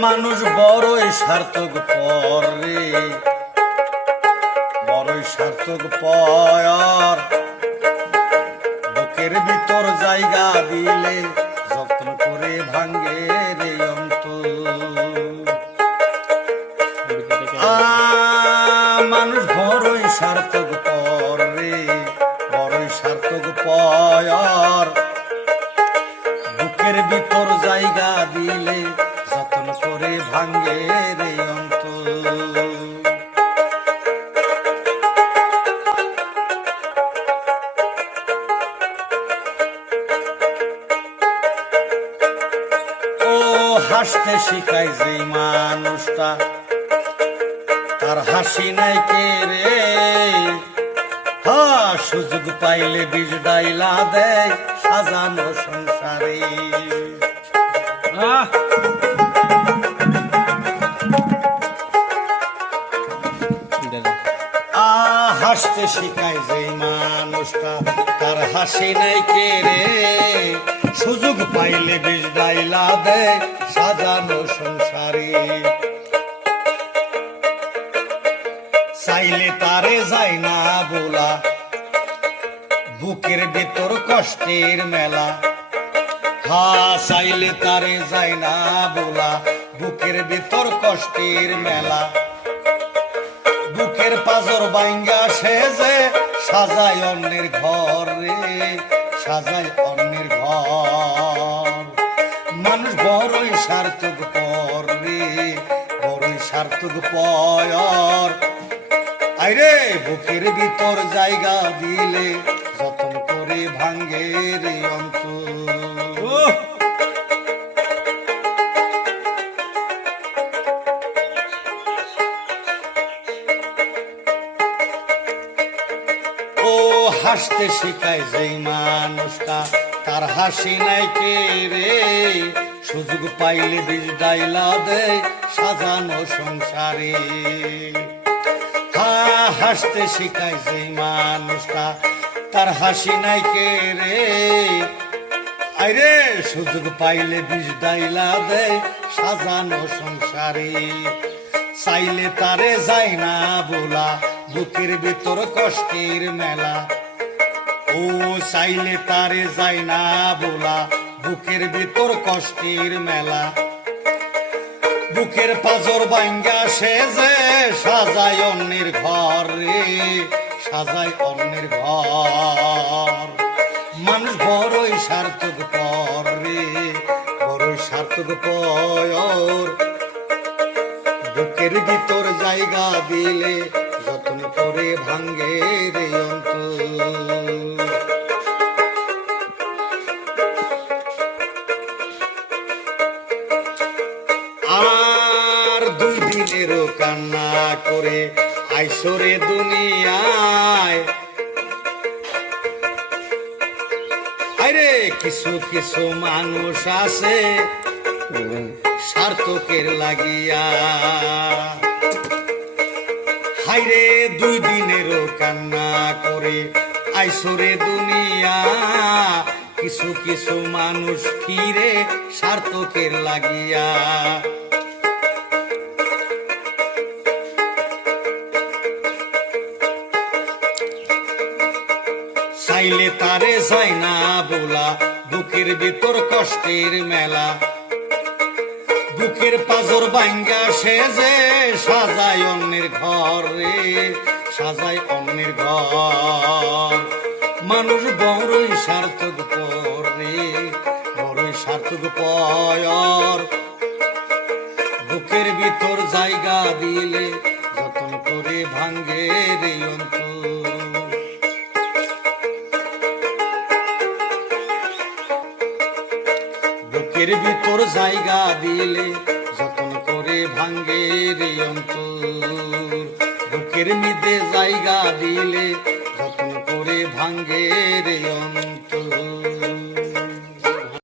মানুষ বড়ই সার্থক পরে, বড়ই সার্থক পর, বুকের ভিতর জায়গা দিলে যত্ন করে ভাঙ্গে রে অন্তর। মানুষ বড়ই সার্থক পরে, বড়ই সার্থক পর, বুকের ভিতর জায়গা দিলে যত্ন করে ভাঙ্গে রে অন্তর। ও হাসতে শিখায় যে মানুষটা, তার হাসি নাই কে রে, সুযোগ পাইলে বীজ ডাইলা দেয় সাজানো সংসারে। হাসতে শিখায় যে মানুষটা, তার হাসি নাই কে রে, সুযোগ পাইলে বীজ ডাইলা দেয় সাজানো সংসারে। চাইলে তারে যায় না বলা, বুকের ভিতর কষ্টের মেলা। চাইলে তারে যায় না বলা, বুকের ভিতর কষ্টের মেলা। বুকের পাজর বাইঙ্গা সেজে সাজায় অন্যের ঘর রে, সাজায় অন্যের ঘর। মানুষ বড়ই সার্থক পর রে, বড়ই সার্থক পর। আইরে বুকের ভিতর জায়গা দিলে যতন করে ভাঙ্গে রে অন্তর। ও হাসতে শিখায় যে মানুষটা, তার হাসি নাই কে রে, সুযোগ পাইলে বীজ ডাইলা দেয় সাজানো সংসারে। হাসতে শিখায় যে মানুষটা, তার হাসি নাই কে রে, আইরে সুযোগ পাইলে বীজ ডাইলা দেয় সাজানো সংসারে। চাইলে তারে যায় না বলা, বুকের ভিতর কষ্টের মেলা। ও চাইলে তারে যায় না বলা, বুকের ভিতর কষ্টের মেলা। বুকের পাজর বাইঙ্গা সেজে সাজায় অন্যের ঘর রে, সাজায় অন্যের ঘর। মানুষ বড়ই সার্থক পর রে, বড়ই সার্থক পর। বুকের ভিতর জায়গা দিলে যত্ন করে ভাঙ্গে রে অন্তর। আর দুই দিনেরও কান্না করে আইসরে দুনিয়ায়। আরে কিছু কিছু মানুষ আছে সার্থকের লাগিয়া। হাইরে দুই দিনেরও কান্না করে আইসরে দুনিয়া। কিছু কিছু মানুষ ফিরে সার্থকের লাগিয়া। চাইলে তারে যায় না বলা, বুকের ভিতর কষ্টের মেলা। বুকের পাজর বাইঙ্গা সেজে সাজায় অন্যের ঘর রে, সাজায় অন্যের ঘর। মানুষ বড়ই সার্থক পর রে, বড়ই সার্থক পর। বুকের ভিতর জায়গা দিলে যতন করে ভাঙ্গে রে অন্তর। বুকের ভিতর জায়গা দিলে যতন করে ভাঙ্গে রে অন্তর। বুকের মধ্যে জায়গা দিলে যতন করে ভাঙ্গে রে অন্তর।